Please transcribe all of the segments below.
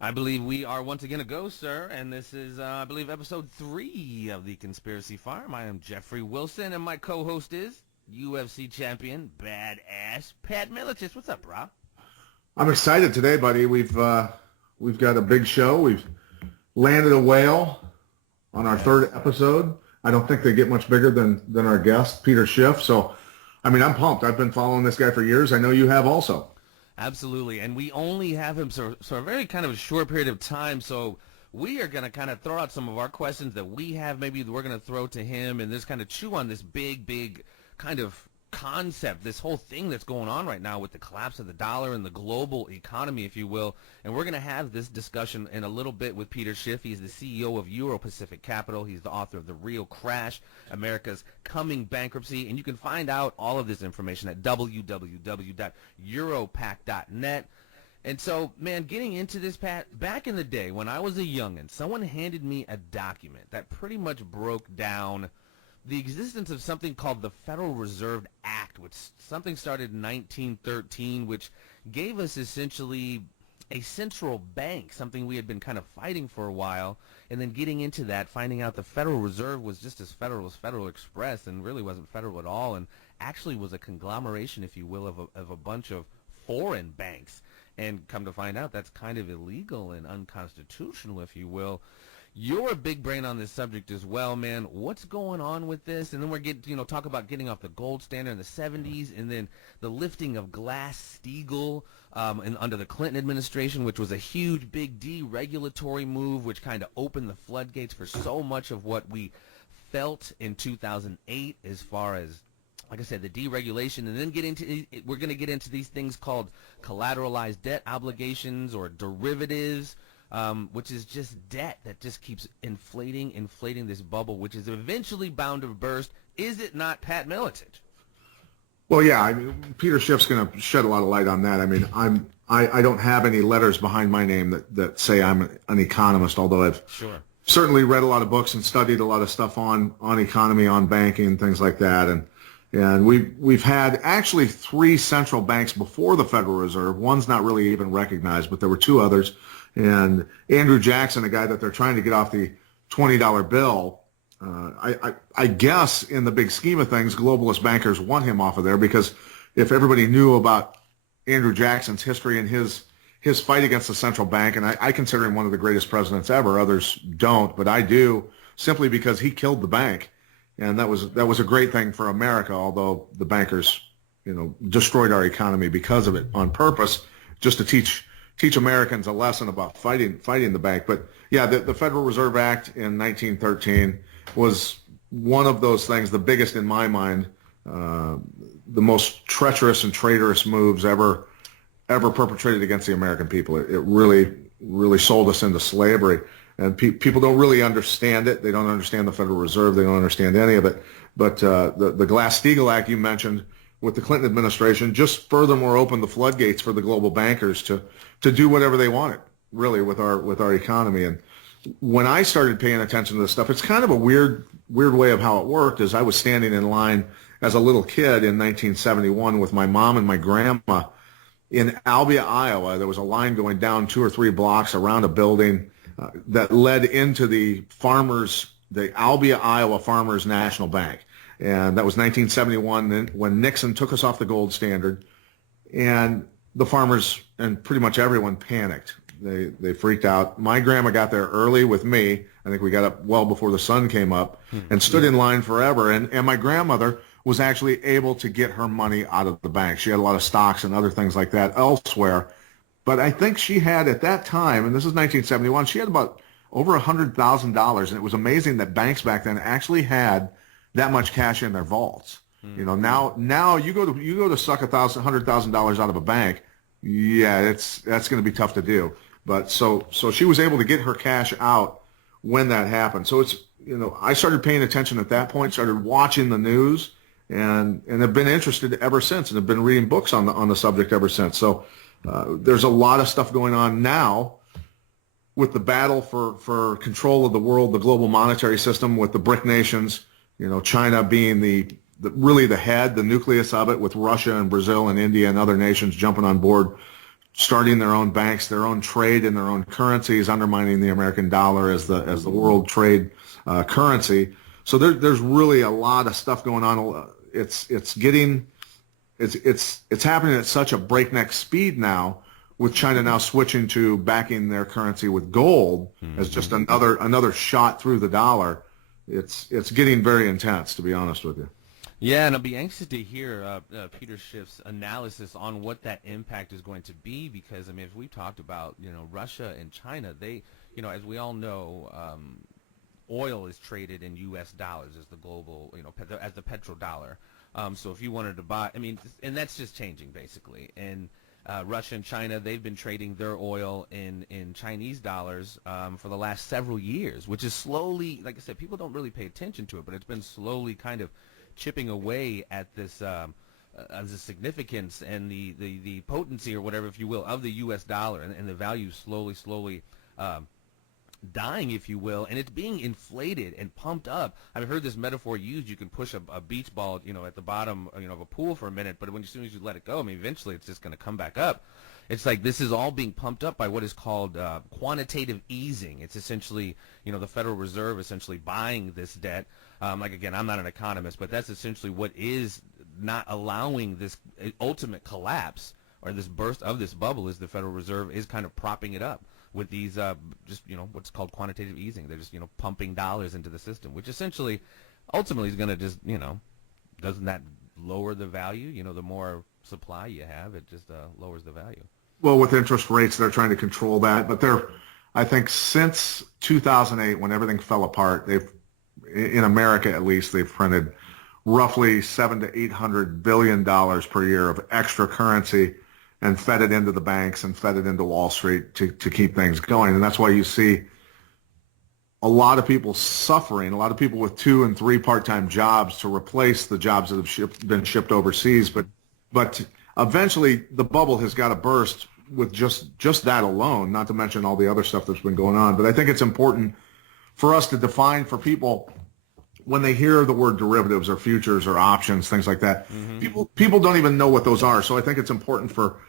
I believe we are once again a go, sir, and this is, I believe, episode 3 of the Conspiracy Farm. I am Jeffrey Wilson, and my co-host is UFC champion, badass Pat Miletich. What's up, bro? I'm excited today, buddy. We've got a big show. We've landed a whale on our third episode. I don't think they get much bigger than our guest, Peter Schiff. So, I mean, I'm pumped. I've been following this guy for years. I know you have also. Absolutely, and we only have him so a very kind of a short period of time, so we are going to kind of throw out some of our questions that we have, maybe we're going to throw to him, and just kind of chew on this big kind of concept, this whole thing that's going on right now with the collapse of the dollar and the global economy, if you will. And we're going to have this discussion in a little bit with Peter Schiff. He's the CEO of Euro Pacific Capital. He's the author of The Real Crash, America's Coming Bankruptcy. And you can find out all of this information at www.europac.net. And so, man, getting into this, Pat, back in the day when I was a youngin', someone handed me a document that pretty much broke down the existence of something called the Federal Reserve Act, which something started in 1913, which gave us essentially a central bank, something we had been kind of fighting for a while, and then getting into that, finding out the Federal Reserve was just as federal as Federal Express and really wasn't federal at all, and actually was a conglomeration, if you will, of a bunch of foreign banks. And come to find out, that's kind of illegal and unconstitutional, if you will. You're a big brain on this subject as well, man. What's going on with this? And then we're talk about getting off the gold standard in the 70s, and then the lifting of Glass-Steagall under the Clinton administration, which was a huge, big deregulatory move, which kind of opened the floodgates for so much of what we felt in 2008 as far as, like I said, the deregulation. And then we're going to get into these things called collateralized debt obligations or derivatives, which is just debt that just keeps inflating this bubble, which is eventually bound to burst. Is it not, Pat Miletich? Well, yeah. I mean, Peter Schiff's going to shed a lot of light on that. I mean, I don't have any letters behind my name that say I'm an economist, although I've certainly read a lot of books and studied a lot of stuff on economy, on banking, and things like that. And we've had actually 3 central banks before the Federal Reserve. One's not really even recognized, but there were 2 others. And Andrew Jackson, a guy that they're trying to get off the $20 bill, I guess in the big scheme of things, globalist bankers want him off of there, because if everybody knew about Andrew Jackson's history and his fight against the central bank, and I consider him one of the greatest presidents ever, others don't, but I do, simply because he killed the bank. And that was a great thing for America, although the bankers, destroyed our economy because of it on purpose, just to teach Americans a lesson about fighting the bank. But yeah, the Federal Reserve Act in 1913 was one of those things, the biggest in my mind, the most treacherous and traitorous moves ever perpetrated against the American people. It really sold us into slavery. And people don't really understand it. They don't understand the Federal Reserve. They don't understand any of it. But the Glass-Steagall Act you mentioned with the Clinton administration just furthermore opened the floodgates for the global bankers to do whatever they wanted, really, with our economy. And when I started paying attention to this stuff, it's kind of a weird way of how it worked. Is I was standing in line as a little kid in 1971 with my mom and my grandma in Albia, Iowa. There was a line going down 2 or 3 blocks around a building that led into the Albia, Iowa Farmers National Bank. And that was 1971 when Nixon took us off the gold standard. And the farmers and pretty much everyone panicked. They freaked out. My grandma got there early with me. I think we got up well before the sun came up and stood in line forever. And my grandmother was actually able to get her money out of the bank. She had a lot of stocks and other things like that elsewhere. But I think she had at that time, and this is 1971, she had about over $100,000, and it was amazing that banks back then actually had that much cash in their vaults. Now you go to suck $100,000 out of a bank, yeah, that's going to be tough to do. But so she was able to get her cash out when that happened. So it's I started paying attention at that point, started watching the news, and have been interested ever since, and have been reading books on the subject ever since. So. There's a lot of stuff going on now with the battle for control of the world, the global monetary system, with the BRIC nations, China being really the head, the nucleus of it, with Russia and Brazil and India and other nations jumping on board starting their own banks, their own trade in their own currencies, undermining the American dollar as the world trade currency. So there's really a lot of stuff going on. It's happening at such a breakneck speed now, with China now switching to backing their currency with gold as just another shot through the dollar. It's getting very intense, to be honest with you. Yeah, and I'll be anxious to hear Peter Schiff's analysis on what that impact is going to be, because, I mean, as we've talked about, Russia and China, they, as we all know, oil is traded in U.S. dollars as the global, as the petrodollar. So if you wanted to buy, I mean, and that's just changing, basically. And Russia and China, they've been trading their oil in Chinese dollars for the last several years, which is slowly, like I said, people don't really pay attention to it, but it's been slowly kind of chipping away at this the significance and the potency, or whatever, if you will, of the U.S. dollar, and the value slowly dying, if you will, and it's being inflated and pumped up. I've heard this metaphor used: you can push a beach ball, at the bottom, of a pool for a minute, but as soon as you let it go, I mean, eventually it's just going to come back up. It's like this is all being pumped up by what is called quantitative easing. It's essentially, the Federal Reserve essentially buying this debt. Like, again, I'm not an economist, but that's essentially what is not allowing this ultimate collapse, or this burst of this bubble, is the Federal Reserve is kind of propping it up with these just, what's called quantitative easing. They're just, pumping dollars into the system, which essentially ultimately is going to just, doesn't that lower the value? The more supply you have, it just lowers the value. Well, with interest rates, they're trying to control that, but I think since 2008, when everything fell apart, in America at least, they've printed roughly $700 to $800 billion per year of extra currency, and fed it into the banks and fed it into Wall Street to keep things going. And that's why you see a lot of people suffering, a lot of people with 2 and 3 part-time jobs to replace the jobs that have been shipped overseas. But eventually the bubble has got to burst with just that alone, not to mention all the other stuff that's been going on. But I think it's important for us to define for people, when they hear the word derivatives or futures or options, things like that, people don't even know what those are. So I think it's important for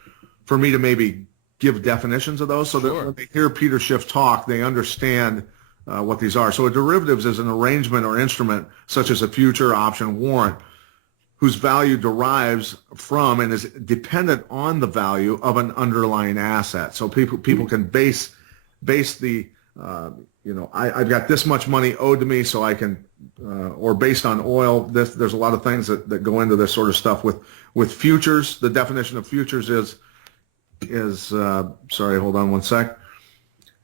me to maybe give definitions of those, so that when they hear Peter Schiff talk, they understand what these are. So a derivatives is an arrangement or instrument, such as a future, option, warrant, whose value derives from and is dependent on the value of an underlying asset. So people can base the I've got this much money owed to me, so I can, or based on oil. There's a lot of things that go into this sort of stuff. With futures, the definition of futures is sorry, hold on one sec.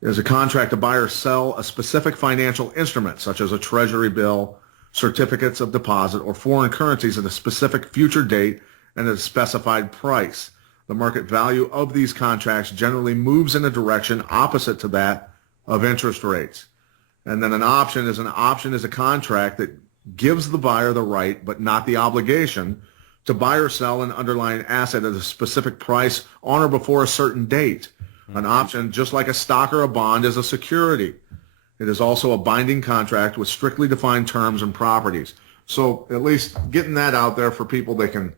Is a contract to buy or sell a specific financial instrument, such as a treasury bill, certificates of deposit, or foreign currencies at a specific future date and at a specified price. The market value of these contracts generally moves in a direction opposite to that of interest rates. And then an option is a contract that gives the buyer the right, but not the obligation, to buy or sell an underlying asset at a specific price on or before a certain date. An option, just like a stock or a bond, is a security. It is also a binding contract with strictly defined terms and properties. So at least getting that out there for people, they can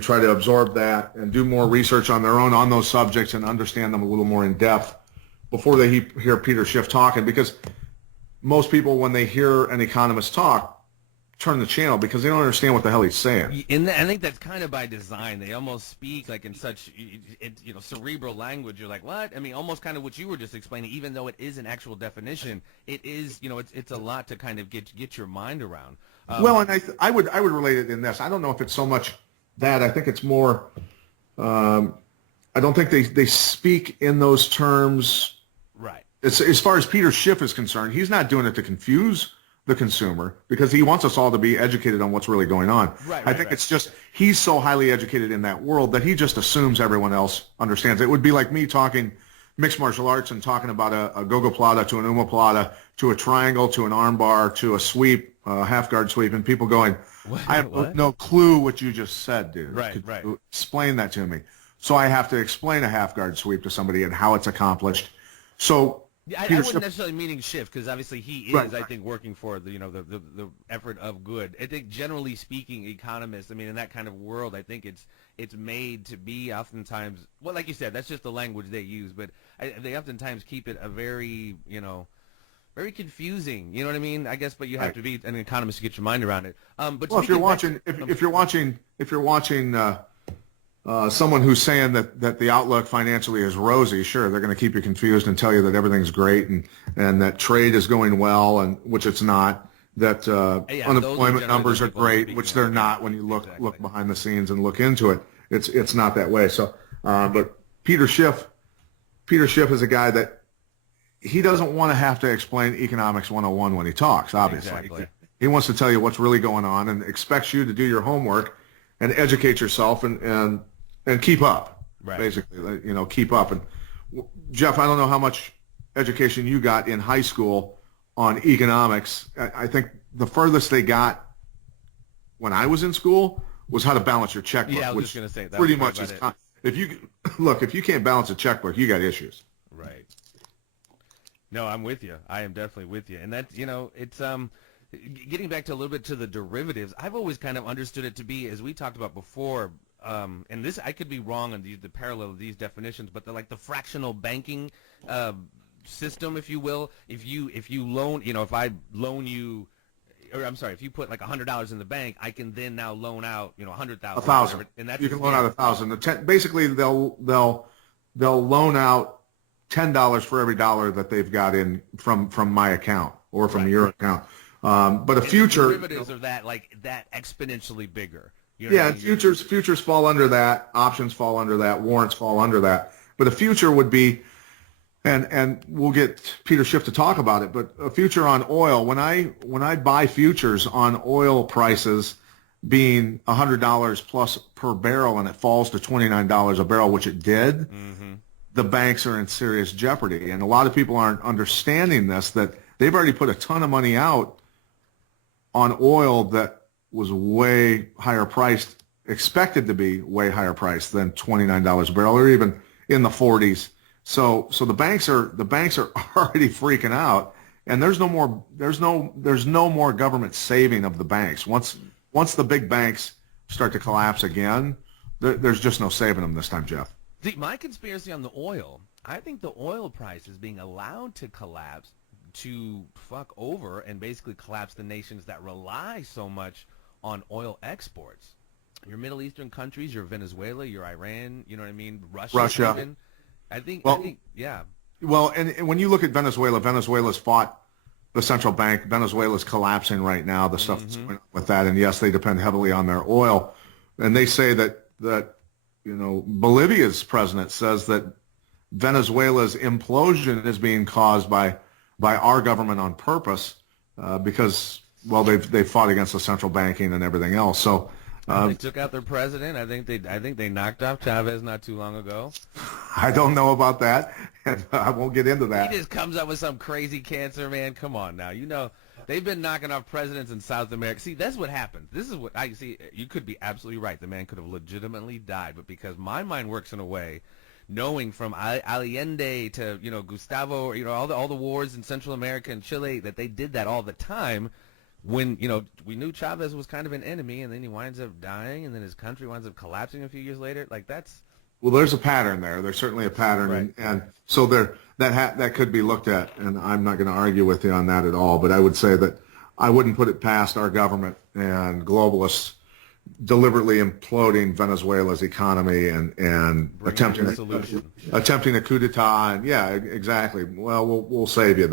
try to absorb that and do more research on their own on those subjects and understand them a little more in depth before they hear Peter Schiff talking, because most people, when they hear an economist talk, turn the channel because they don't understand what the hell he's saying. And I think that's kind of by design. They almost speak like in such cerebral language. You're like, what? I mean, almost kind of what you were just explaining. Even though it is an actual definition, it is, it's a lot to kind of get your mind around. Well, and I would relate it in this. I don't know if it's so much that. I think it's more. I don't think they speak in those terms. Right. As far as Peter Schiff is concerned, he's not doing it to confuse the consumer, because he wants us all to be educated on what's really going on. I think it's just he's so highly educated in that world that he just assumes everyone else understands. It would be like me talking mixed martial arts and talking about a gogoplata to an umaplata to a triangle to an armbar to a sweep, half guard sweep, and people going, I have no clue what you just said, dude. Could you explain that to me? So I have to explain a half guard sweep to somebody and how it's accomplished. So Yeah, I Peter wouldn't Schiff, necessarily meaning Schiff, because obviously he is, right, I think, working for the effort of good. I think generally speaking, economists, I mean, in that kind of world, I think it's made to be oftentimes, well, like you said, that's just the language they use, but they oftentimes keep it a very, very confusing. You know what I mean? I guess, but you have right. to be an economist to get your mind around it. But Well, if you're watching someone who's saying that the outlook financially is rosy, sure, they're going to keep you confused and tell you that everything's great and that trade is going well, and which it's not. That unemployment numbers are great, which they're not when you look behind the scenes and look into it. It's not that way. So, but Peter Schiff is a guy that he doesn't want to have to explain economics 101 when he talks. Obviously, exactly. He wants to tell you what's really going on and expects you to do your homework and educate yourself and keep up, right. Basically, keep up. And Jeff, I don't know how much education you got in high school on economics. I think the furthest they got when I was in school was how to balance your checkbook. Yeah, I was which just going to say that pretty much is. If you can't balance a checkbook, you got issues. Right. No, I'm with you. I am definitely with you. And that's, it's getting back to a little bit to the derivatives. I've always kind of understood it to be, as we talked about before, and this I could be wrong on the parallel of these definitions, but they're like the fractional banking system, if you will. If you loan, if I loan you, or I'm sorry, if you put like $100 in the bank, I can then now loan out, 100,000. 1,000. And that's you can loan out 1,000. Basically, they'll loan out $10 for every dollar that they've got in from my account or from your account. But a future derivatives are that exponentially bigger. Futures fall under that, options fall under that, warrants fall under that. But a future would be, and we'll get Peter Schiff to talk about it. But a future on oil, when I buy futures on oil prices being $100 plus per barrel, and it falls to $29 a barrel, which it did. Mm-hmm. The banks are in serious jeopardy. And a lot of people aren't understanding this, that they've already put a ton of money out on oil that was way higher priced, expected to be way higher priced than $29 a barrel, or even in the 40s. So the banks are already freaking out, and there's no more government saving of the banks. Once the big banks start to collapse again, there's just no saving them this time, Jeff. See, my conspiracy on the oil, I think the oil price is being allowed to collapse to fuck over and basically collapse the nations that rely so much on oil exports. Your Middle Eastern countries, your Venezuela, your Iran, you know what I mean? Russia. Even. I think, yeah. Well, and when you look at Venezuela, Venezuela's fought the central bank. Venezuela's collapsing right now, the stuff that's going on with that. And yes, they depend heavily on their oil. And they say that Bolivia's president says that Venezuela's implosion is being caused by our government on purpose because, well, they've fought against the central banking and everything else. So they took out their president. I think they knocked off Chavez not too long ago. I don't know about that, and I won't get into that. He just comes up with some crazy cancer, man. Come on now, they've been knocking off presidents in South America. See, that's what happened. This is what I see. You could be absolutely right. The man could have legitimately died, but because my mind works in a way, knowing from Allende to Gustavo, all the wars in Central America and Chile, that they did that all the time. When we knew Chavez was kind of an enemy, and then he winds up dying, and then his country winds up collapsing a few years later. Like that's. Well, there's a pattern there. There's certainly a pattern, right. and so that could be looked at, and I'm not going to argue with you on that at all. But I would say that I wouldn't put it past our government and globalists deliberately imploding Venezuela's economy and attempting a coup d'etat. And yeah, exactly. Well, we'll save you.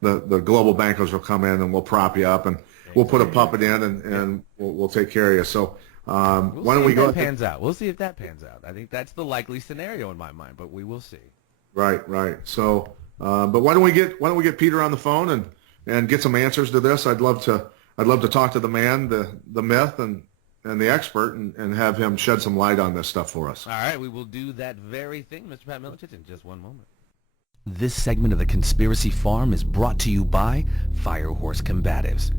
The global bankers will come in and we'll prop you up and we'll put a puppet in and we'll take care of you. So. Why don't we go? Pans out. We'll see if that pans out. I think that's the likely scenario in my mind, but we will see. Right. So, but why don't we get Peter on the phone and get some answers to this? I'd love to talk to the man, the myth, and the expert, and have him shed some light on this stuff for us. All right, we will do that very thing, Mr. Pat Milicic, in just one moment. This segment of the Conspiracy Farm is brought to you by Firehorse Combatives.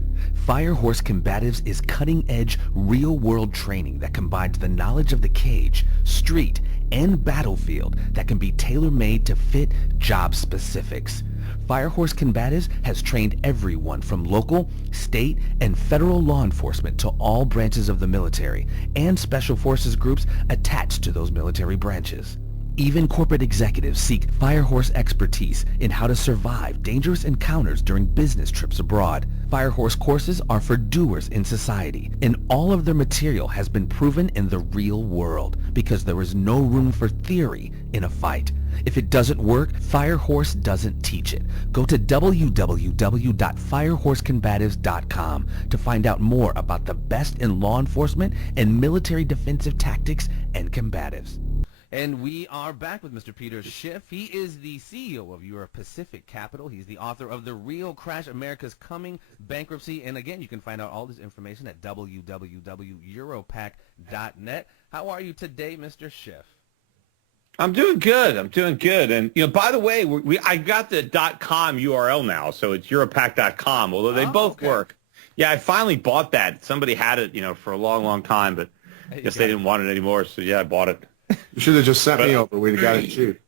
Firehorse Combatives is cutting-edge, real-world training that combines the knowledge of the cage, street, and battlefield that can be tailor-made to fit job specifics. Firehorse Combatives has trained everyone from local, state, and federal law enforcement to all branches of the military and special forces groups attached to those military branches. Even corporate executives seek Firehorse expertise in how to survive dangerous encounters during business trips abroad. Firehorse courses are for doers in society, and all of their material has been proven in the real world because there is no room for theory in a fight. If it doesn't work, Firehorse doesn't teach it. Go to www.firehorsecombatives.com to find out more about the best in law enforcement and military defensive tactics and combatives. And we are back with Mr. Peter Schiff. He is the CEO of Europe Pacific Capital. He's the author of The Real Crash, America's Coming Bankruptcy. And again, you can find out all this information at www.europac.net. How are you today, Mr. Schiff? I'm doing good. And, by the way, I got the .com URL now, so it's Europac.com, although they both work. Yeah, I finally bought that. Somebody had it, for a long, long time, but I guess they didn't want it anymore, so yeah, I bought it. You should have just sent me over. We'd have got it cheap.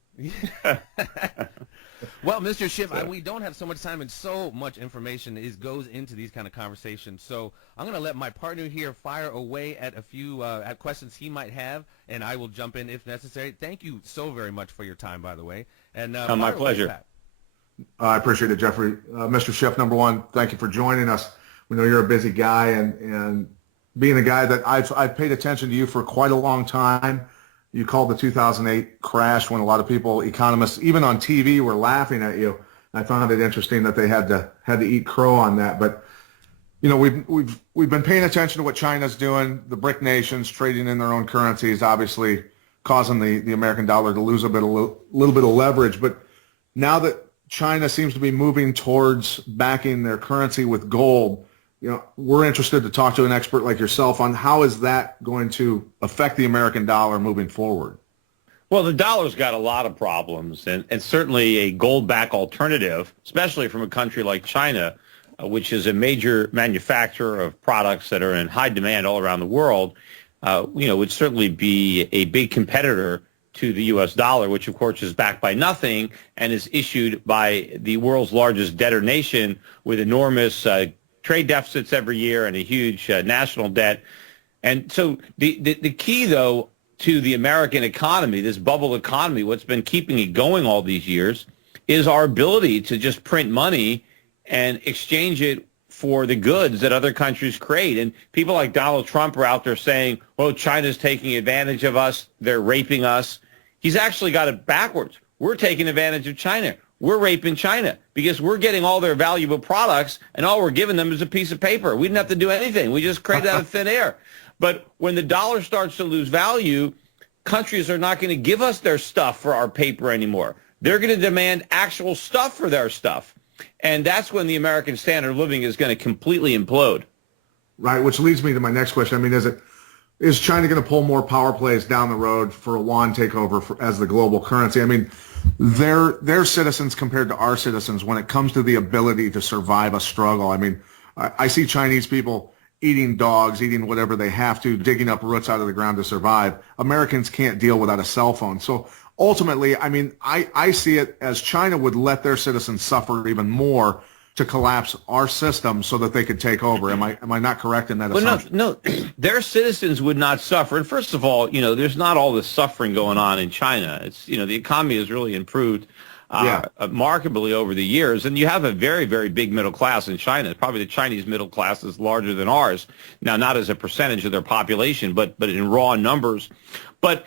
Well, Mr. Schiff, we don't have so much time, and so much information goes into these kind of conversations. So I'm going to let my partner here fire away at a few at questions he might have, and I will jump in if necessary. Thank you so very much for your time, by the way. And my pleasure. I appreciate it, Jeffrey. Mr. Schiff, number one, thank you for joining us. We know you're a busy guy, and being a guy that I've paid attention to you for quite a long time. You called the 2008 crash when a lot of people, economists, even on TV, were laughing at you. I found it interesting that they had to eat crow on that. But we've been paying attention to what China's doing. The BRIC nations trading in their own currencies, obviously causing the American dollar to lose a little bit of leverage. But now that China seems to be moving towards backing their currency with gold, we're interested to talk to an expert like yourself on how is that going to affect the American dollar moving forward. Well, the dollar's got a lot of problems, and certainly a gold-backed alternative, especially from a country like China, which is a major manufacturer of products that are in high demand all around the world, would certainly be a big competitor to the U.S. dollar, which, of course, is backed by nothing and is issued by the world's largest debtor nation with enormous trade deficits every year and a huge national debt. And so the key, though, to the American economy, this bubble economy, what's been keeping it going all these years, is our ability to just print money and exchange it for the goods that other countries create. And people like Donald Trump are out there saying, oh, China's taking advantage of us, they're raping us. He's actually got it backwards. We're taking advantage of China. We're raping China because we're getting all their valuable products, and all we're giving them is a piece of paper. We didn't have to do anything. We just created out of thin air. But when the dollar starts to lose value, countries are not going to give us their stuff for our paper anymore. They're going to demand actual stuff for their stuff. And that's when the American standard of living is going to completely implode. Right, which leads me to my next question. I mean, is China going to pull more power plays down the road for a yuan takeover as the global currency? I mean, their citizens compared to our citizens when it comes to the ability to survive a struggle. I mean, I see Chinese people eating dogs, eating whatever they have to, digging up roots out of the ground to survive. Americans can't deal without a cell phone. So ultimately, I mean, I see it as China would let their citizens suffer even more to collapse our system so that they could take over. Am I not correct in that assumption? No, their citizens would not suffer. And first of all, there's not all this suffering going on in China. It's, the economy has really improved markedly over the years. And you have a very, very big middle class in China. Probably the Chinese middle class is larger than ours. Now, not as a percentage of their population, but in raw numbers. But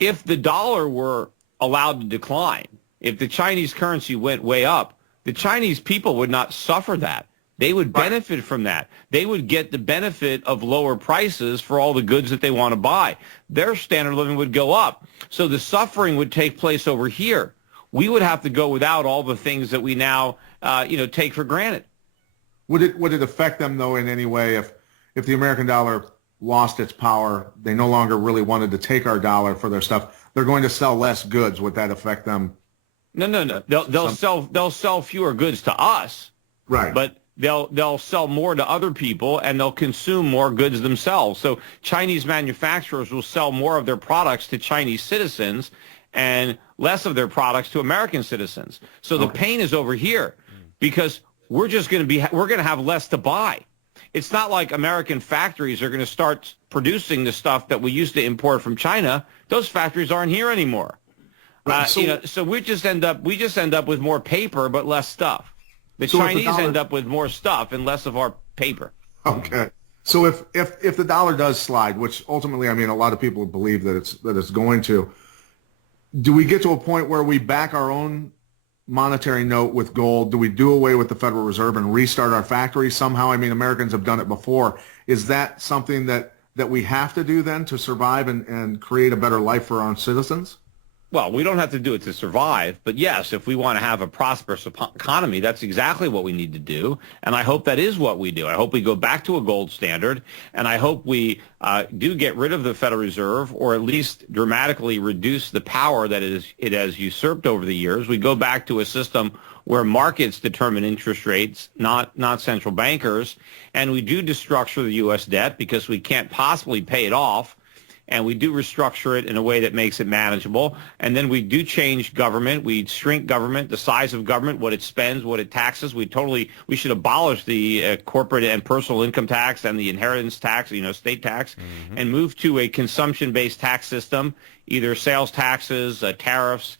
if the dollar were allowed to decline, if the Chinese currency went way up, the Chinese people would not suffer that. They would benefit from that. They would get the benefit of lower prices for all the goods that they want to buy. Their standard of living would go up. So the suffering would take place over here. We would have to go without all the things that we now, take for granted. Would it affect them, though, in any way if the American dollar lost its power, they no longer really wanted to take our dollar for their stuff, they're going to sell less goods? Would that affect them? No. They'll sell fewer goods to us. Right. But they'll sell more to other people, and they'll consume more goods themselves. So Chinese manufacturers will sell more of their products to Chinese citizens and less of their products to American citizens. So the pain is over here. because we're going to have less to buy. It's not like American factories are going to start producing the stuff that we used to import from China. Those factories aren't here anymore. Right, So we just end up with more paper but less stuff. The Chinese end up with more stuff and less of our paper. Okay. So if the dollar does slide, which ultimately, I mean, a lot of people believe that it's going to, do we get to a point where we back our own monetary note with gold? Do we do away with the Federal Reserve and restart our factories somehow? I mean, Americans have done it before. Is that something that we have to do then to survive and create a better life for our citizens? Well, we don't have to do it to survive, but yes, if we want to have a prosperous economy, that's exactly what we need to do, and I hope that is what we do. I hope we go back to a gold standard, and I hope we do get rid of the Federal Reserve, or at least dramatically reduce the power that it has usurped over the years. We go back to a system where markets determine interest rates, not central bankers, and we do destructure the U.S. debt because we can't possibly pay it off. And we do restructure it in a way that makes it manageable. And then we do change government. We shrink government, the size of government, what it spends, what it taxes. We should abolish the corporate and personal income tax and the inheritance tax, state tax, and move to a consumption-based tax system, either sales taxes, tariffs,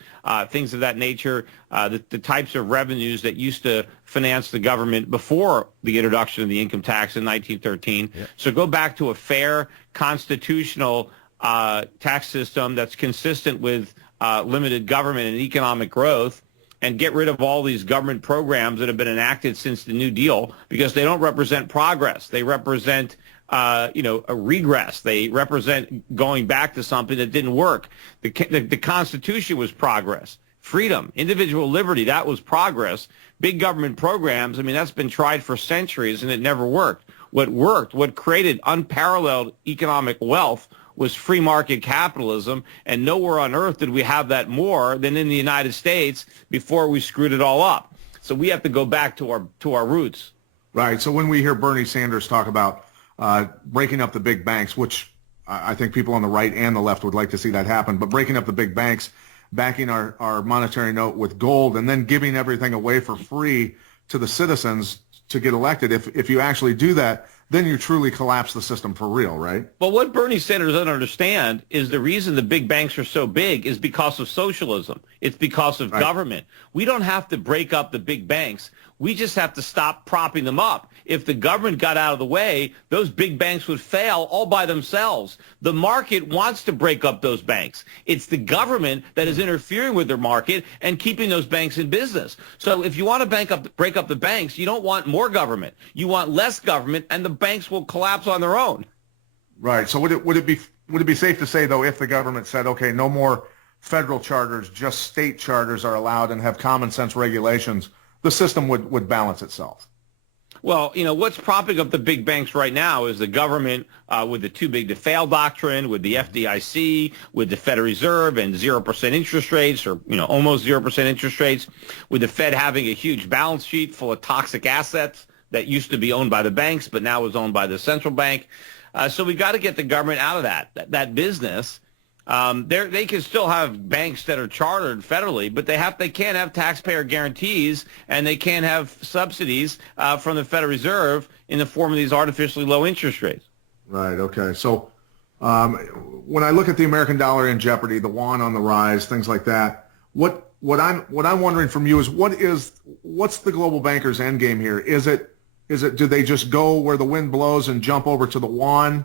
things of that nature, the types of revenues that used to finance the government before the introduction of the income tax in 1913. Yep. So go back to a fair, constitutional tax system that's consistent with limited government and economic growth, and get rid of all these government programs that have been enacted since the New Deal, because they don't represent progress. They represent a regress. They represent going back to something that didn't work. The Constitution was progress. Freedom, individual liberty, that was progress. Big government programs, I mean, that's been tried for centuries and it never worked. What worked, what created unparalleled economic wealth, was free market capitalism, and nowhere on earth did we have that more than in the United States before we screwed it all up. So we have to go back to our roots. Right. So when we hear Bernie Sanders talk about breaking up the big banks, which I think people on the right and the left would like to see that happen, but breaking up the big banks, backing our monetary note with gold, and then giving everything away for free to the citizens to get elected. If you actually do that, then you truly collapse the system for real, right? But what Bernie Sanders doesn't understand is the reason the big banks are so big is because of socialism. It's because of government. We don't have to break up the big banks. We just have to stop propping them up. If the government got out of the way, those big banks would fail all by themselves. The market wants to break up those banks. It's the government that is interfering with their market and keeping those banks in business. So if you want to break up the banks, you don't want more government. You want less government, and the banks will collapse on their own. Right. So would it be safe to say, though, if the government said, okay, no more federal charters, just state charters are allowed and have common sense regulations, the system would balance itself? Well, what's propping up the big banks right now is the government with the too big to fail doctrine, with the FDIC, with the Federal Reserve and 0% interest rates, or almost 0% interest rates, with the Fed having a huge balance sheet full of toxic assets that used to be owned by the banks but now is owned by the central bank. So we've got to get the government out of that business. They can still have banks that are chartered federally, but they can't have taxpayer guarantees, and they can't have subsidies from the Federal Reserve in the form of these artificially low interest rates. Right. Okay. So when I look at the American dollar in jeopardy, the yuan on the rise, things like that, what I'm wondering from you is what's the global bankers' end game here? Is it do they just go where the wind blows and jump over to the yuan?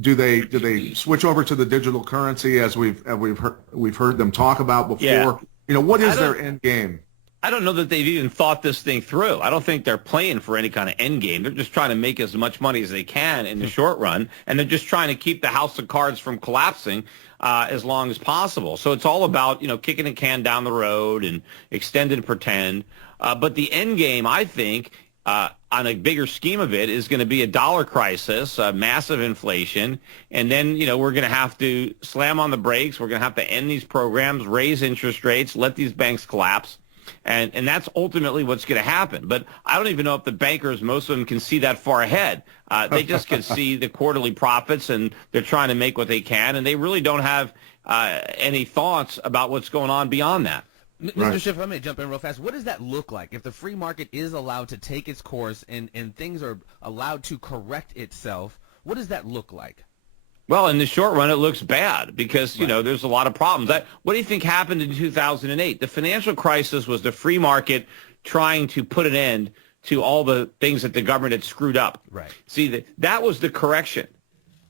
Do they switch over to the digital currency as we've heard them talk about before? Yeah. What is their end game? I don't know that they've even thought this thing through. I don't think they're playing for any kind of end game. They're just trying to make as much money as they can in the short run, and they're just trying to keep the house of cards from collapsing as long as possible. So it's all about kicking a can down the road and extend and pretend. But the end game, I think, on a bigger scheme of it, is going to be a dollar crisis, massive inflation, and then we're going to have to slam on the brakes. We're going to have to end these programs, raise interest rates, let these banks collapse, and that's ultimately what's going to happen. But I don't even know if the bankers, most of them, can see that far ahead. They just can see the quarterly profits, and they're trying to make what they can, and they really don't have any thoughts about what's going on beyond that. Mr. Schiff, I may jump in real fast. What does that look like if the free market is allowed to take its course and things are allowed to correct itself? What does that look like? Well, in the short run, it looks bad because, there's a lot of problems. What do you think happened in 2008? The financial crisis was the free market trying to put an end to all the things that the government had screwed up. Right. See, that was the correction.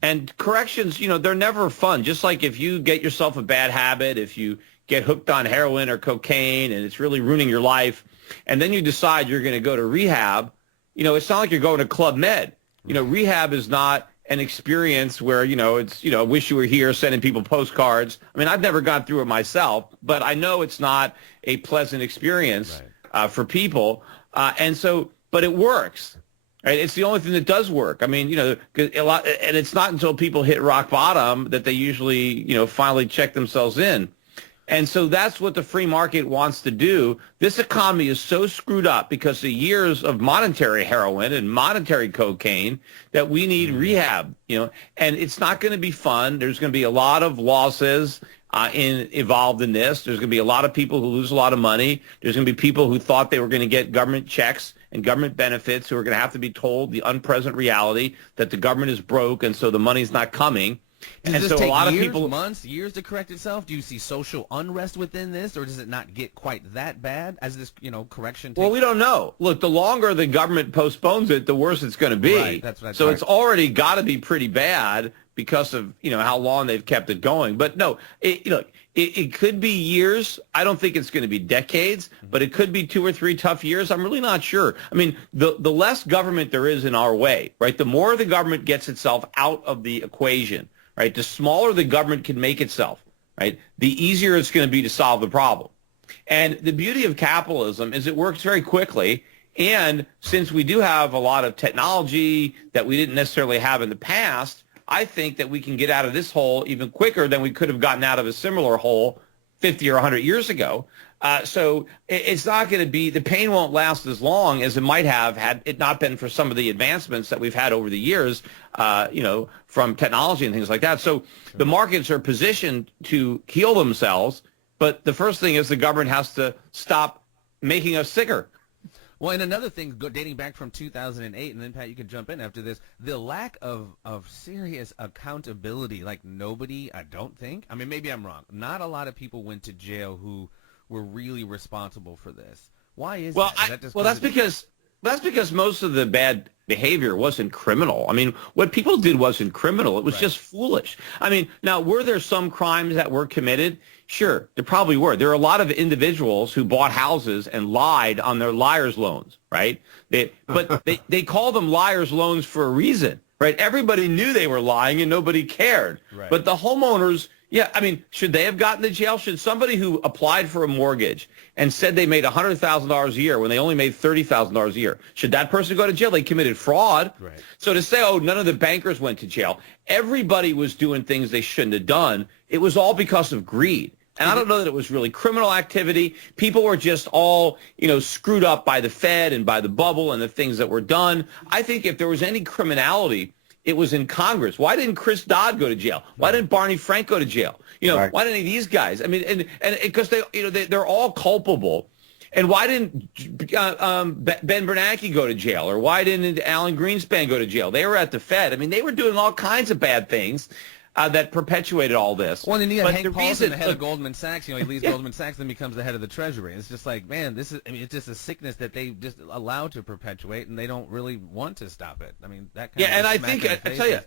And corrections, they're never fun. Just like if you get yourself a bad habit, if you get hooked on heroin or cocaine and it's really ruining your life, and then you decide you're going to go to rehab, it's not like you're going to Club Med. Rehab is not an experience where, it's, wish you were here sending people postcards. I mean, I've never gone through it myself, but I know it's not a pleasant experience for people. But it works. Right? It's the only thing that does work. I mean, and it's not until people hit rock bottom that they usually, finally check themselves in. And so that's what the free market wants to do. This economy is so screwed up because of years of monetary heroin and monetary cocaine that we need rehab, and it's not going to be fun. There's going to be a lot of losses involved in this. There's going to be a lot of people who lose a lot of money. There's going to be people who thought they were going to get government checks and government benefits who are going to have to be told the unpresent reality that the government is broke and so the money's not coming. Does and this so take a lot years, of people, months, years to correct itself? Do you see social unrest within this, or does it not get quite that bad as this, correction takes? Well, we don't know. Look, the longer the government postpones it, the worse it's going to be. Right, that's what so it's already got to be pretty bad because of, how long they've kept it going. But no, it could be years. I don't think it's going to be decades, but it could be 2 or 3 tough years. I'm really not sure. I mean, the less government there is in our way, right, the more the government gets itself out of the equation. Right, the smaller the government can make itself, right, the easier it's going to be to solve the problem. And the beauty of capitalism is it works very quickly. And since we do have a lot of technology that we didn't necessarily have in the past, I think that we can get out of this hole even quicker than we could have gotten out of a similar hole 50 or 100 years ago. So it's not going to be, the pain won't last as long as it might have had it not been for some of the advancements that we've had over the years, from technology and things like that. So the markets are positioned to heal themselves, but the first thing is the government has to stop making us sicker. Well, and another thing, dating back from 2008, and then, Pat, you can jump in after this, the lack of serious accountability. Like nobody, I don't think, I mean, maybe I'm wrong, not a lot of people went to jail who were really responsible for this. Why is that? That's because most of the bad behavior wasn't criminal. I mean, what people did wasn't criminal. It was just foolish. I mean, now, were there some crimes that were committed? Sure, there probably were. There are a lot of individuals who bought houses and lied on their liar's loans, right? But they call them liar's loans for a reason, right? Everybody knew they were lying and nobody cared. Right. But the homeowners, I mean, should they have gotten to jail? Should somebody who applied for a mortgage and said they made $100,000 a year when they only made $30,000 a year, should that person go to jail? They committed fraud. Right. So to say, none of the bankers went to jail, everybody was doing things they shouldn't have done. It was all because of greed. And I don't know that it was really criminal activity. People were just all, screwed up by the Fed and by the bubble and the things that were done. I think if there was any criminality, it was in Congress. Why didn't Chris Dodd go to jail? Why didn't Barney Frank go to jail? Why didn't any of these guys? I mean, and because they're all culpable. And why didn't Ben Bernanke go to jail? Or why didn't Alan Greenspan go to jail? They were at the Fed. I mean, they were doing all kinds of bad things that perpetuated all this. Well, and you had Hank Paulson, the head of Goldman Sachs. He leaves Goldman Sachs and becomes the head of the Treasury. It's just like, man, it's just a sickness that they just allow to perpetuate, and they don't really want to stop it. I mean, that kind of and I tell you,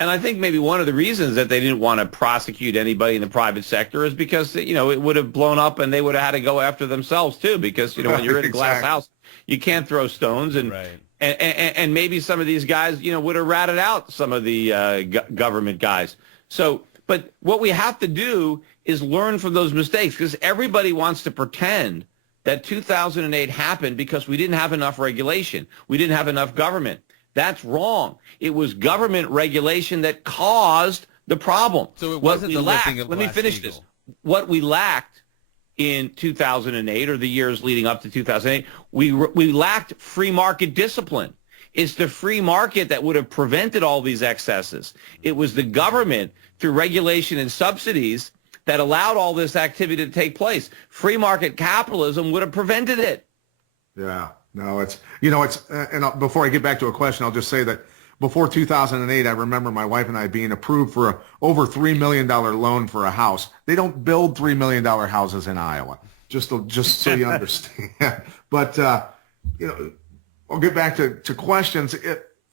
and I think maybe one of the reasons that they didn't want to prosecute anybody in the private sector is because, it would have blown up and they would have had to go after themselves too, because, when you're in a glass house, you can't throw stones. And And maybe some of these guys, would have ratted out some of the government guys. So, but what we have to do is learn from those mistakes, because everybody wants to pretend that 2008 happened because we didn't have enough regulation. We didn't have enough government. That's wrong. It was government regulation that caused the problem. So it wasn't the lifting of Let me finish Glass-Steagall. this. What we lacked in 2008 or the years leading up to 2008, we lacked free market discipline. It's the free market that would have prevented all these excesses. It was the government through regulation and subsidies that allowed all this activity to take place. Free market capitalism would have prevented it. Yeah, no, and before I get back to a question, I'll just say that before 2008, I remember my wife and I being approved for a over $3 million loan for a house. They don't build $3 million houses in Iowa, just so you understand. But, I'll get back to questions.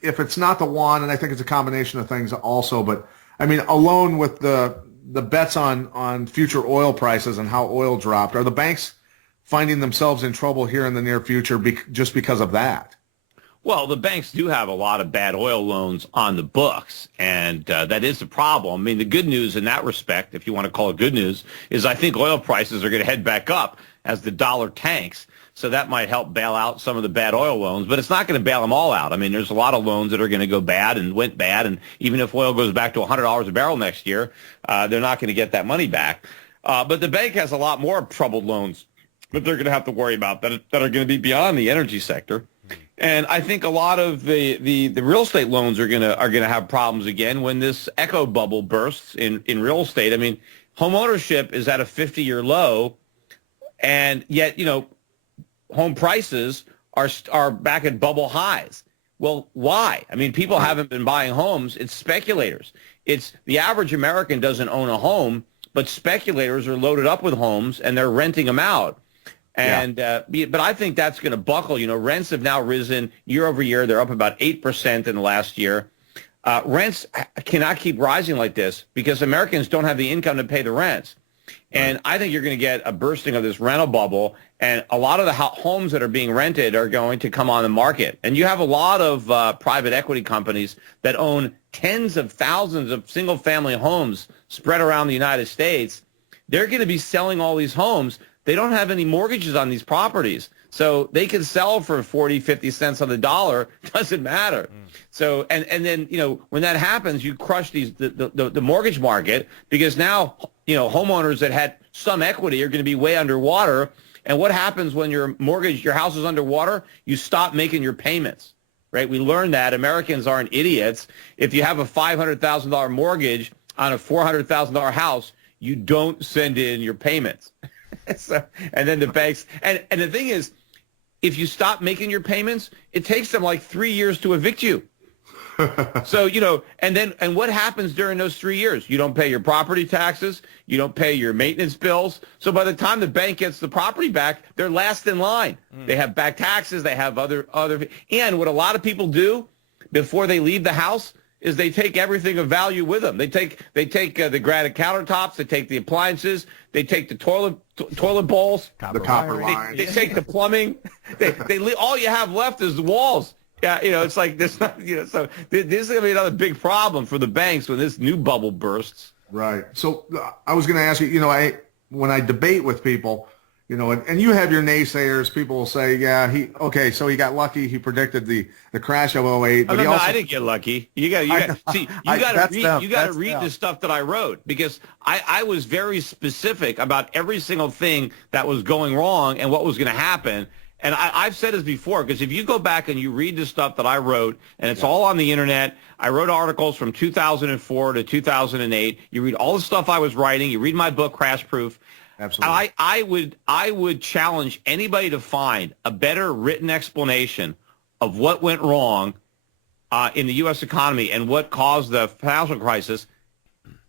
If it's not the one, and I think it's a combination of things also, but I mean, alone with the bets on future oil prices and how oil dropped, are the banks finding themselves in trouble here in the near future just because of that? Well, the banks do have a lot of bad oil loans on the books, and that is the problem. I mean, the good news in that respect, if you want to call it good news, is I think oil prices are going to head back up as the dollar tanks. So that might help bail out some of the bad oil loans, but it's not going to bail them all out. I mean, there's a lot of loans that are going to go bad and went bad, and even if oil goes back to $100 a barrel next year, they're not going to get that money back. But the bank has a lot more troubled loans that they're going to have to worry about that are going to be beyond the energy sector. And I think a lot of the real estate loans are going to have problems again when this echo bubble bursts in real estate. I mean, home ownership is at a 50-year low, and yet, home prices are back at bubble highs. Well, why? I mean, people haven't been buying homes. It's speculators. It's the average American doesn't own a home, but speculators are loaded up with homes and they're renting them out. And but I think that's going to buckle. Rents have now risen year over year. They're up about 8% in the last year. Rents cannot keep rising like this because Americans don't have the income to pay the rents. And I think you're going to get a bursting of this rental bubble, and a lot of the homes that are being rented are going to come on the market. And you have a lot of private equity companies that own tens of thousands of single-family homes spread around the United States. They're going to be selling all these homes. They don't have any mortgages on these properties. So they can sell for 40, 50 cents on the dollar. Doesn't matter. So, and then, when that happens, you crush the mortgage market because now, homeowners that had some equity are going to be way underwater. And what happens when your house is underwater? You stop making your payments, right? We learned that Americans aren't idiots. If you have a $500,000 mortgage on a $400,000 house, you don't send in your payments. And then the banks, and the thing is, if you stop making your payments, it takes them like 3 years to evict you. So, and what happens during those 3 years? You don't pay your property taxes. You don't pay your maintenance bills. So by the time the bank gets the property back, they're last in line. They have back taxes. They have other, and what a lot of people do before they leave the house is they take everything of value with them. They take the granite countertops. They take the appliances. They take the toilet bowls. The copper lines. They take the plumbing. They all you have left is the walls. Yeah, it's like this. So this is going to be another big problem for the banks when this new bubble bursts. Right. So I was going to ask you. When I debate with people, and you have your naysayers. People will say, "Yeah, so he got lucky. He predicted the crash of '08." But no, I didn't get lucky. You got to read the stuff that I wrote because I was very specific about every single thing that was going wrong and what was going to happen. And I've said this before, because if you go back and you read the stuff that I wrote, and it's all on the internet, I wrote articles from 2004 to 2008. You read all the stuff I was writing. You read my book, Crash Proof. Absolutely. I would challenge anybody to find a better written explanation of what went wrong in the U.S. economy and what caused the financial crisis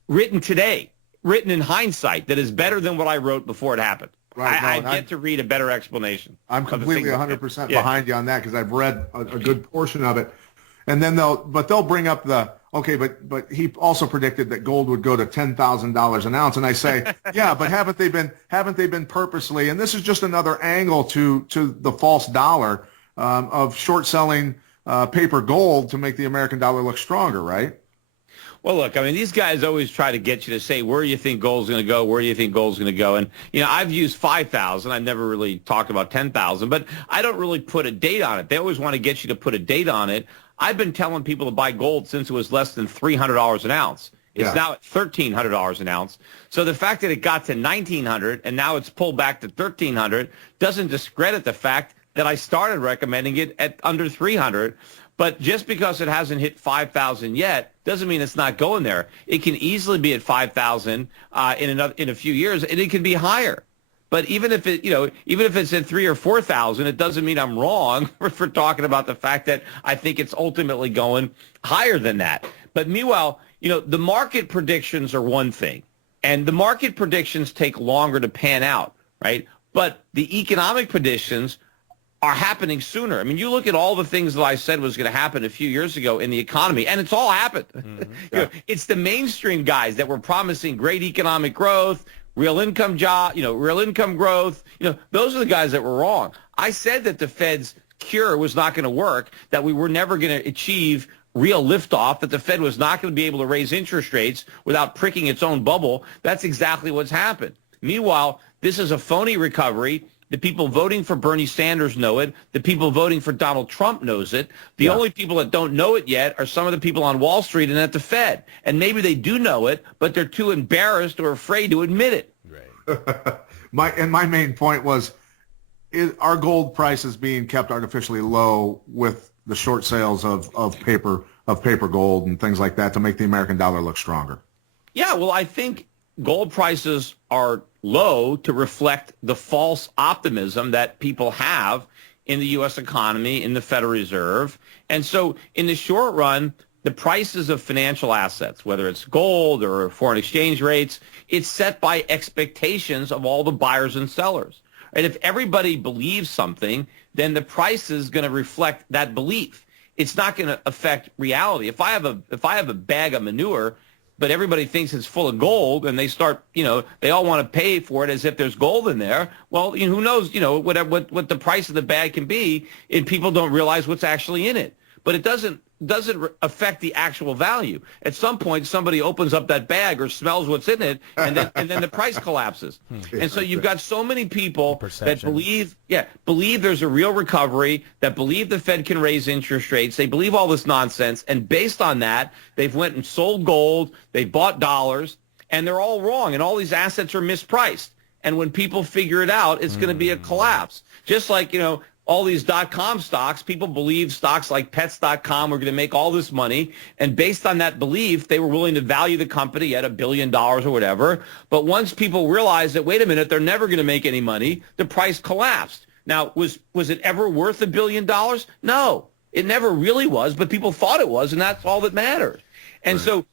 written today, written in hindsight, that is better than what I wrote before it happened. Right, I've yet to read a better explanation. I'm completely 100% behind you on that because I've read a good portion of it. And then they'll bring up but he also predicted that gold would go to $10,000 an ounce. And I say, yeah, but haven't they been purposely, and this is just another angle to the false dollar of short selling paper gold to make the American dollar look stronger, right? Well, look, I mean, these guys always try to get you to say, where do you think gold's going to go? Where do you think gold's going to go? And, I've used 5,000. I've never really talked about 10,000, but I don't really put a date on it. They always want to get you to put a date on it. I've been telling people to buy gold since it was less than $300 an ounce. It's now at $1,300 an ounce. So the fact that it got to $1,900 and now it's pulled back to $1,300 doesn't discredit the fact that I started recommending it at under $300. But just because it hasn't hit 5,000 yet doesn't mean it's not going there. It can easily be at 5,000 in a few years, and it can be higher. But even if it's at 3,000 or 4,000, it doesn't mean I'm wrong for talking about the fact that I think it's ultimately going higher than that. But meanwhile, the market predictions are one thing, and the market predictions take longer to pan out, right? But the economic predictions are happening sooner. I mean, you look at all the things that I said was going to happen a few years ago in the economy, and it's all happened. Mm-hmm. Yeah. It's the mainstream guys that were promising great economic growth, real income growth. Those are the guys that were wrong. I said that the Fed's cure was not going to work, that we were never going to achieve real liftoff, that the Fed was not going to be able to raise interest rates without pricking its own bubble. That's exactly what's happened. Meanwhile, this is a phony recovery. The people voting for Bernie Sanders know it. The people voting for Donald Trump knows it. The only people that don't know it yet are some of the people on Wall Street and at the Fed. And maybe they do know it, but they're too embarrassed or afraid to admit it. Right. my main point was, our gold prices being kept artificially low with the short sales of paper gold and things like that to make the American dollar look stronger. Yeah, well, I think gold prices are low to reflect the false optimism that people have in the U.S. economy, in the Federal Reserve. And so in the short run, the prices of financial assets, whether it's gold or foreign exchange rates, it's set by expectations of all the buyers and sellers. And if everybody believes something, then the price is going to reflect that belief. It's not going to affect reality. If I have a bag of manure, but everybody thinks it's full of gold, and they start, they all want to pay for it as if there's gold in there. Well, who knows, what the price of the bag can be, and people don't realize what's actually in it. But it doesn't affect the actual value. At some point, somebody opens up that bag or smells what's in it, and then the price collapses. And so you've got so many people that believe there's a real recovery, that believe the Fed can raise interest rates. They believe all this nonsense, and based on that, they've went and sold gold, they bought dollars, and they're all wrong, and all these assets are mispriced. And when people figure it out, it's going to be a collapse. Just like, all these .com stocks, people believe stocks like Pets.com were going to make all this money. And based on that belief, they were willing to value the company at $1 billion or whatever. But once people realized that, wait a minute, they're never going to make any money, the price collapsed. Now, was it ever worth $1 billion? No, it never really was, but people thought it was, and that's all that mattered. And so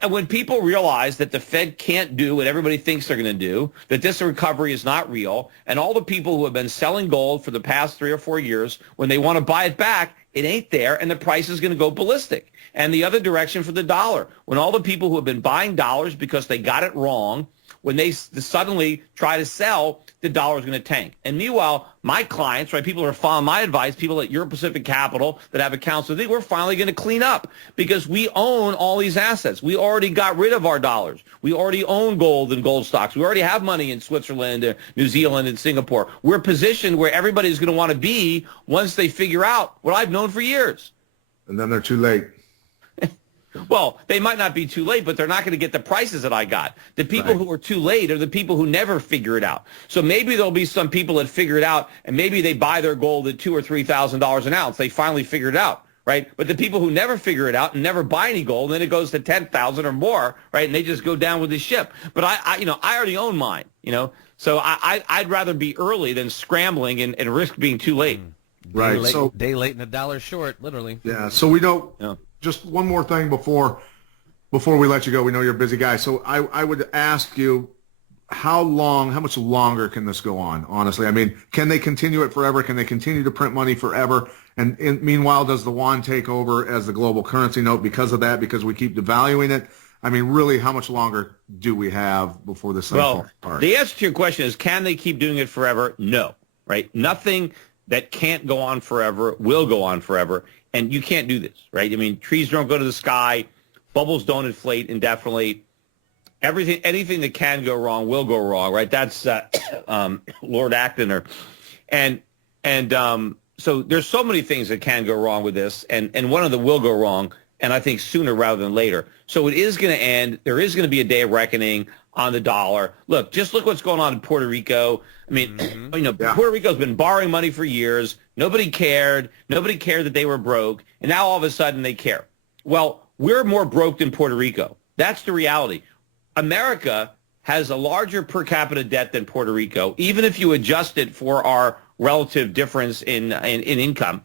and when people realize that the Fed can't do what everybody thinks they're going to do, that this recovery is not real, and all the people who have been selling gold for the past 3 or 4 years, when they want to buy it back, it ain't there, and the price is going to go ballistic. And the other direction for the dollar, when all the people who have been buying dollars because they got it wrong, when they suddenly try to sell, the dollar is going to tank. And meanwhile, my clients, right, people who are following my advice, people at Euro Pacific Capital that have accounts with me, we're finally going to clean up because we own all these assets. We already got rid of our dollars. We already own gold and gold stocks. We already have money in Switzerland, New Zealand, and Singapore. We're positioned where everybody's going to want to be once they figure out what I've known for years. And then they're too late. Well, they might not be too late, but they're not going to get the prices that I got. The people who are too late are the people who never figure it out. So maybe there'll be some people that figure it out, and maybe they buy their gold at $2,000 or $3,000 an ounce. They finally figure it out, right? But the people who never figure it out and never buy any gold, and then it goes to 10,000 or more, right? And they just go down with the ship. But I already own mine, So I'd rather be early than scrambling and risk being too late. Right. Day late and a dollar short, literally. Yeah. So we don't. Yeah. Just one more thing before we let you go. We know you're a busy guy. So I would ask you, how much longer can this go on, honestly? I mean, can they continue it forever? Can they continue to print money forever? And meanwhile, does the yuan take over as the global currency note because of that, because we keep devaluing it? I mean, really, how much longer do we have before this thing falls apart? The answer to your question is, can they keep doing it forever? No, right? Nothing that can't go on forever will go on forever. And you can't do this, right? I mean, trees don't go to the sky. Bubbles don't inflate indefinitely. Anything that can go wrong will go wrong, right? That's Lord Acton. So there's so many things that can go wrong with this, and one of them will go wrong, and I think sooner rather than later. So it is going to end. There is going to be a day of reckoning. on the dollar. Look, just look what's going on in Puerto Rico. I mean, Puerto Rico's been borrowing money for years. Nobody cared. Nobody cared that they were broke. And now all of a sudden they care. Well, we're more broke than Puerto Rico. That's the reality. America has a larger per capita debt than Puerto Rico, even if you adjust it for our relative difference in income.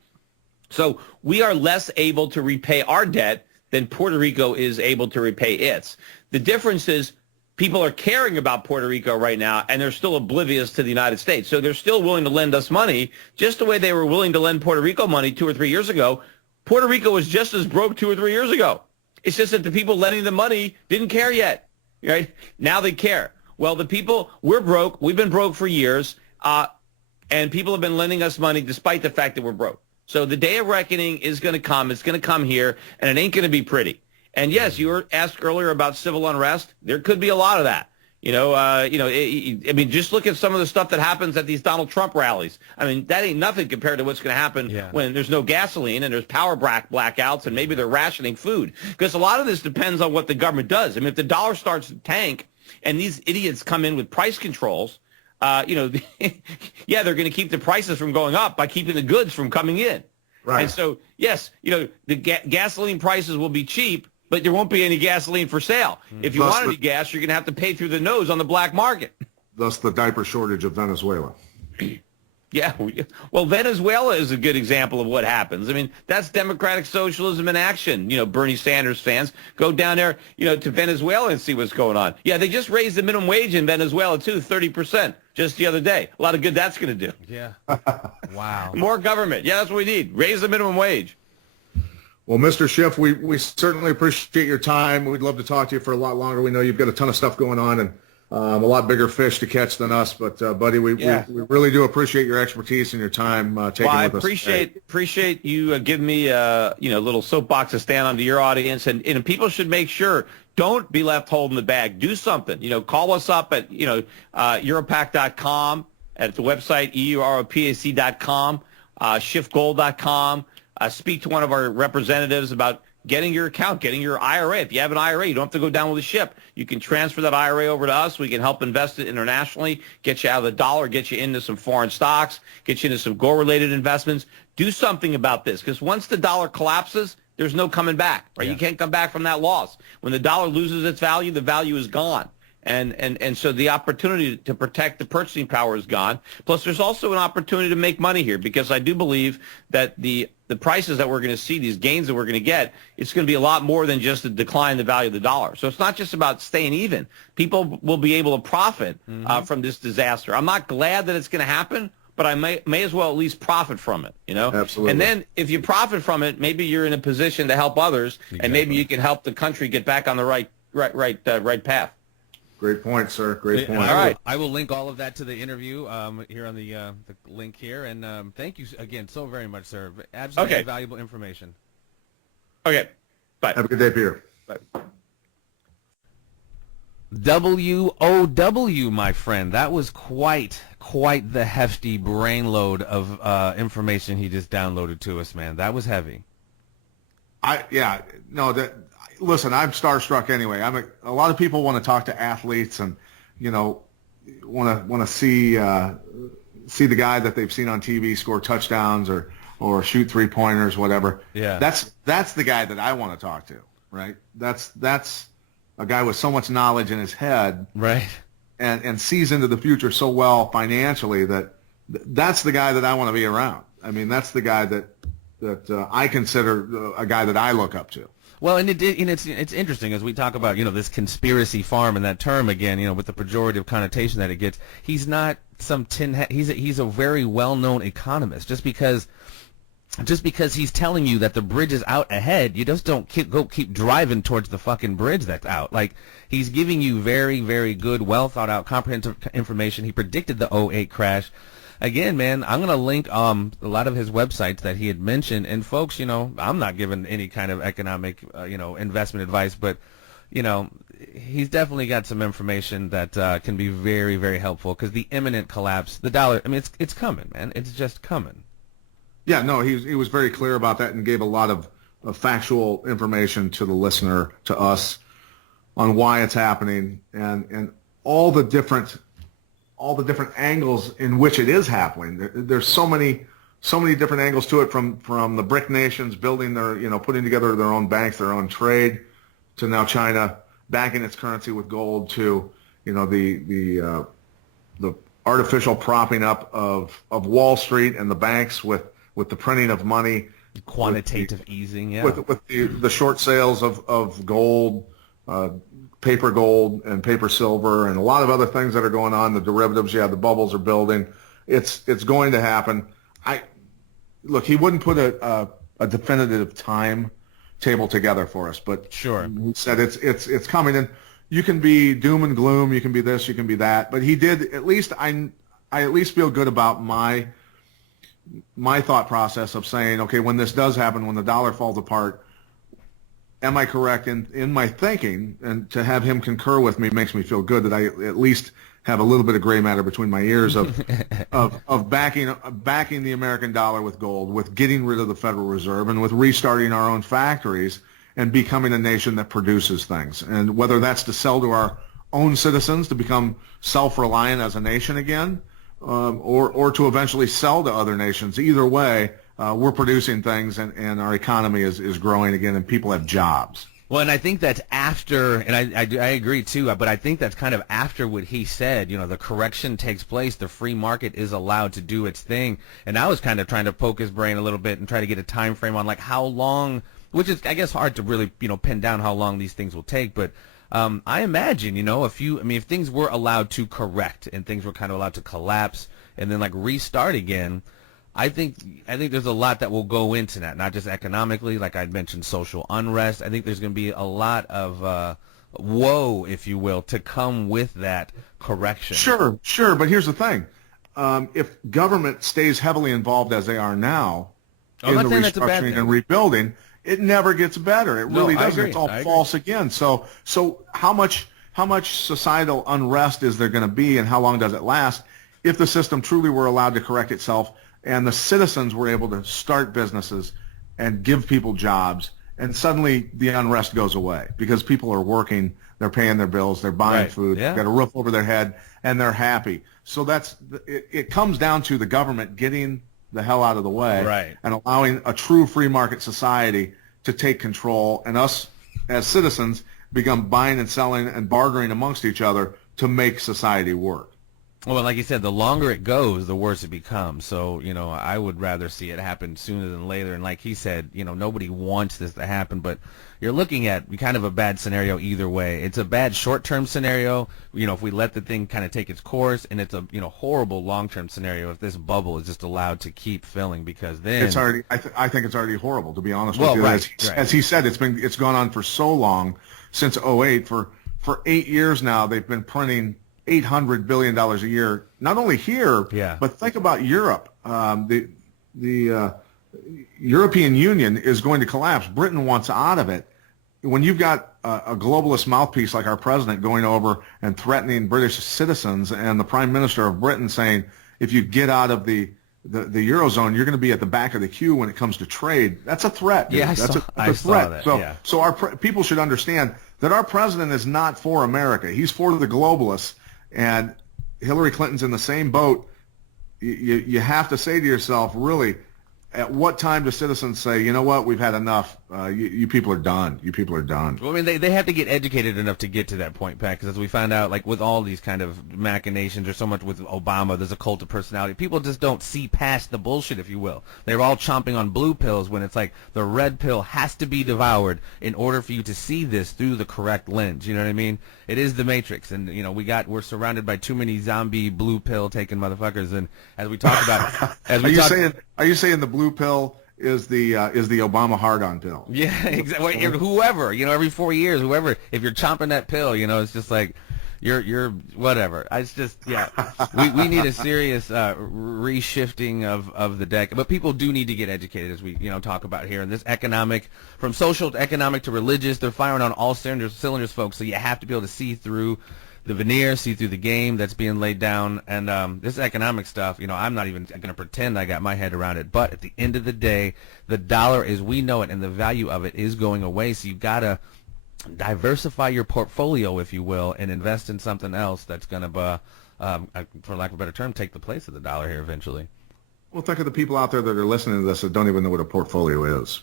So we are less able to repay our debt than Puerto Rico is able to repay its. The difference is people are caring about Puerto Rico right now, and they're still oblivious to the United States. So they're still willing to lend us money, just the way they were willing to lend Puerto Rico money 2 or 3 years ago. Puerto Rico was just as broke 2 or 3 years ago. It's just that the people lending the money didn't care yet. Right? Now they care. Well, the people, we're broke. We've been broke for years, and people have been lending us money despite the fact that we're broke. So the day of reckoning is going to come. It's going to come here, and it ain't going to be pretty. And yes, you were asked earlier about civil unrest. There could be a lot of that. I mean, just look at some of the stuff that happens at these Donald Trump rallies. I mean, that ain't nothing compared to what's going to happen when there's no gasoline and there's power blackouts and maybe they're rationing food. Because a lot of this depends on what the government does. I mean, if the dollar starts to tank and these idiots come in with price controls, they're going to keep the prices from going up by keeping the goods from coming in. Right. And so, yes, the gasoline prices will be cheap, but there won't be any gasoline for sale. If you want any gas, you're going to have to pay through the nose on the black market. Thus the diaper shortage of Venezuela. Yeah. Well, Venezuela is a good example of what happens. I mean, that's democratic socialism in action. Bernie Sanders fans, go down there, to Venezuela and see what's going on. Yeah, they just raised the minimum wage in Venezuela, too, 30% just the other day. A lot of good that's going to do. Yeah. Wow. More government. Yeah, that's what we need. Raise the minimum wage. Well, Mr. Schiff, we certainly appreciate your time. We'd love to talk to you for a lot longer. We know you've got a ton of stuff going on and a lot bigger fish to catch than us. But, buddy, we really do appreciate your expertise and your time taking with us. I appreciate you giving me a little soapbox to stand on to your audience. And people should make sure, don't be left holding the bag. Do something. Call us up at, Europac.com, at the website, EUROPAC.com, schiffgold.com. Speak to one of our representatives about getting your account, getting your IRA. If you have an IRA, you don't have to go down with a ship. You can transfer that IRA over to us. We can help invest it internationally, get you out of the dollar, get you into some foreign stocks, get you into some gold-related investments. Do something about this, because once the dollar collapses, there's no coming back, right? Yeah. You can't come back from that loss. When the dollar loses its value, the value is gone. And so the opportunity to protect the purchasing power is gone. Plus, there's also an opportunity to make money here, because I do believe that the prices that we're going to see, these gains that we're going to get, it's going to be a lot more than just a decline in the value of the dollar. So it's not just about staying even. People will be able to profit from this disaster. I'm not glad that it's going to happen, but I may as well at least profit from it, Absolutely. And then if you profit from it, maybe you're in a position to help others, exactly. And maybe you can help the country get back on the right path. Great point, sir. Great point. All right. I will link all of that to the interview here on the link here. And thank you again so very much, sir. Absolutely valuable information. Okay. Bye. Have a good day, Peter. Bye. WOW, my friend. That was quite the hefty brain load of information he just downloaded to us, man. That was heavy. Listen, I'm starstruck anyway. A lot of people want to talk to athletes and, want to see the guy that they've seen on TV score touchdowns or shoot 3-pointers, whatever. Yeah. That's the guy that I want to talk to, right? That's a guy with so much knowledge in his head, right? And sees into the future so well financially that's the guy that I want to be around. I mean, that's the guy that I consider a guy that I look up to. Well, and it's interesting as we talk about, this conspiracy farm and that term again, with the pejorative connotation that it gets. He's not some tin hat. He's a very well-known economist. Just because he's telling you that the bridge is out ahead, you just don't keep driving towards the fucking bridge that's out. Like, he's giving you very, very good, well thought out, comprehensive information. He predicted the '08 crash. Again, man, I'm going to link a lot of his websites that he had mentioned. And folks, I'm not giving any kind of economic, investment advice, but, he's definitely got some information that can be very, very helpful, because the imminent collapse, the dollar, I mean, it's coming, man. It's just coming. Yeah, no, he was very clear about that and gave a lot of factual information to the listener, to us, on why it's happening. And all the different angles in which it is happening. There's so many different angles to it, from the BRIC nations building their, putting together their own banks, their own trade, to now China backing its currency with gold, to, the artificial propping up of Wall Street and the banks with the printing of money, quantitative easing, yeah, with the short sales of gold, paper gold and paper silver, and a lot of other things that are going on. The derivatives, the bubbles are building. It's going to happen. Look, he wouldn't put a definitive timetable together for us, but sure, he said it's coming. And you can be doom and gloom, you can be this, you can be that, but he did. At least I at least feel good about my thought process of saying, okay, when this does happen, when the dollar falls apart, am I correct in my thinking? And to have him concur with me makes me feel good that I at least have a little bit of gray matter between my ears of backing the American dollar with gold, with getting rid of the Federal Reserve, and with restarting our own factories and becoming a nation that produces things. And whether that's to sell to our own citizens to become self-reliant as a nation again, or to eventually sell to other nations. Either way, we're producing things, and our economy is growing again, and people have jobs. Well, and I think that's after, and I agree too, but I think that's kind of after what he said. The correction takes place, the free market is allowed to do its thing. And I was kind of trying to poke his brain a little bit and try to get a time frame on like how long, which is I guess hard to really pin down how long these things will take, but I imagine, if things were allowed to correct and things were kind of allowed to collapse and then like restart again, I think there's a lot that will go into that, not just economically, like I'd mentioned, social unrest. I think there's going to be a lot of woe, if you will, to come with that correction. Sure, but here's the thing. If government stays heavily involved as they are now in the restructuring and rebuilding, it never gets better. It really doesn't. It's all false again. So how much societal unrest is there going to be, and how long does it last if the system truly were allowed to correct itself and the citizens were able to start businesses and give people jobs, and suddenly the unrest goes away because people are working, they're paying their bills, they're buying food, they've got a roof over their head, and they're happy. So it comes down to the government getting the hell out of the way and allowing a true free market society to take control, and us as citizens become buying and selling and bartering amongst each other to make society work. Well, like you said, the longer it goes, the worse it becomes. So, I would rather see it happen sooner than later. And like he said, nobody wants this to happen, but you're looking at kind of a bad scenario either way. It's a bad short-term scenario, if we let the thing kind of take its course, and it's a, horrible long-term scenario if this bubble is just allowed to keep filling, because then it's already, I think it's already horrible, to be honest with you. As he said, it's gone on for so long, since '08. For 8 years now, they've been printing $800 billion a year, not only here, but think about Europe. The European Union is going to collapse. Britain wants out of it. When you've got a globalist mouthpiece like our president going over and threatening British citizens, and the Prime Minister of Britain saying, if you get out of the Eurozone, you're going to be at the back of the queue when it comes to trade. That's a threat. Dude. That's a threat. So our people should understand that our president is not for America. He's for the globalists. And Hillary Clinton's in the same boat. You have to say to yourself, really, at what time do citizens say, you know what, we've had enough, you people are done, you people are done? Well, I mean, they have to get educated enough to get to that point, Pat, because as we found out, like with all these kind of machinations, or so much with Obama, there's a cult of personality. People just don't see past the bullshit, if you will. They're all chomping on blue pills when it's like the red pill has to be devoured in order for you to see this through the correct lens. You know what I mean? It is the Matrix, and we're surrounded by too many zombie blue pill taking motherfuckers. And as we talk about, are you saying the blue pill is the Obama hard-on pill? Yeah, exactly. Whoever, every 4 years, whoever, if you're chomping that pill, it's just like you're whatever. It's just we need a serious reshifting of the deck. But people do need to get educated, as we talk about here. And this economic, from social to economic to religious, they're firing on all cylinders, folks. So you have to be able to see through the veneer, see through the game that's being laid down. And this economic stuff, I'm not even going to pretend I got my head around it. But at the end of the day, the dollar as we know it and the value of it is going away. So you got to diversify your portfolio, if you will, and invest in something else that's going to, for lack of a better term, take the place of the dollar here eventually. Well, think of the people out there that are listening to this that don't even know what a portfolio is.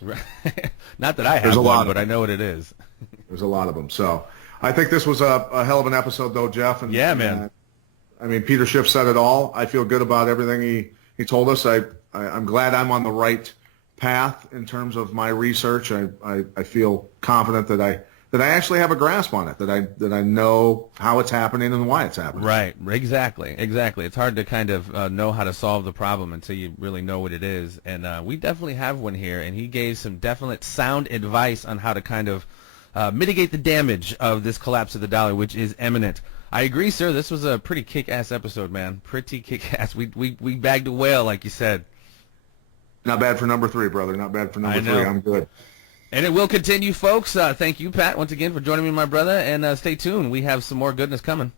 Not that I have one, but I know what it is. There's a lot of them. So I think this was a hell of an episode, though, Jeff. And, yeah, man. I mean, Peter Schiff said it all. I feel good about everything he told us. I'm glad I'm on the right path in terms of my research. I feel confident that I actually have a grasp on it, that I know how it's happening and why it's happening. Right, exactly. It's hard to kind of know how to solve the problem until you really know what it is, and we definitely have one here, and he gave some definite sound advice on how to kind of mitigate the damage of this collapse of the dollar, which is imminent. I agree, sir. This was a pretty kick-ass episode, man. Pretty kick-ass. We bagged a whale, like you said. Not bad for number 3, brother. Not bad for number 3. I'm good. And it will continue, folks. Thank you, Pat, once again for joining me, my brother. And stay tuned. We have some more goodness coming.